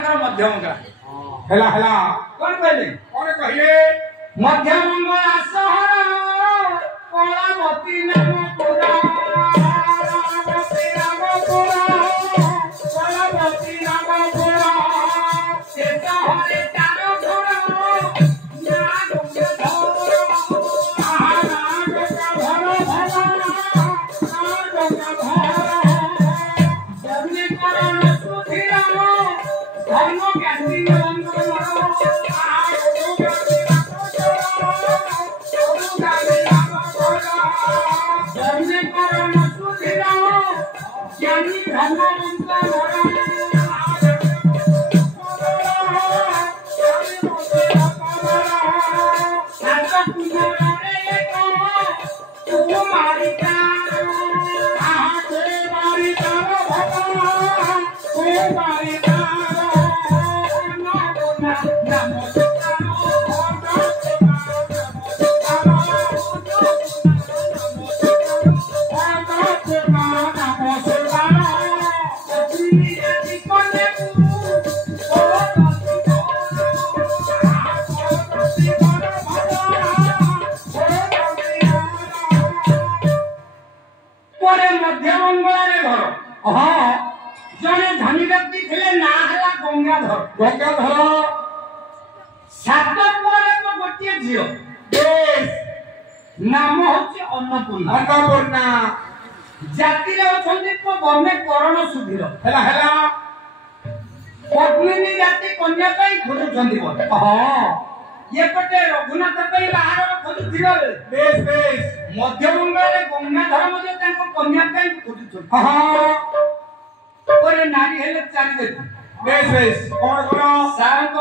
मध्यमंगला हेला हेला कौन कहले कौन कहिए मध्यमंगला सहर कलावती नाम पुरा कलावती नाम पुरा से सहरे चारो घर ना डोंगे धर आहा डोंगा धर डोंगा धर जमने करण सुधीरा धर्म ज्ञानी मध्यमंगला घर हाँ जने धनी व्यक्ति थे ना हला गंगाधर सात पुआरे तो गोटे झील नाम होची अन्नपूर्णा जाति रे अछंती को बने करण सुधीर हेला हेला पद्मिनी जाति कन्या पई खोजुछंती बोले हां ये पटे रघुनाथ पई बाहर खोजुथिले बेस बेस मध्यमंगला रे गंगाधर मध्ये तांको कन्या पई खोजुछंती हां ओरे नारी हेले चारि देती बेस बेस कोन कोन सारंग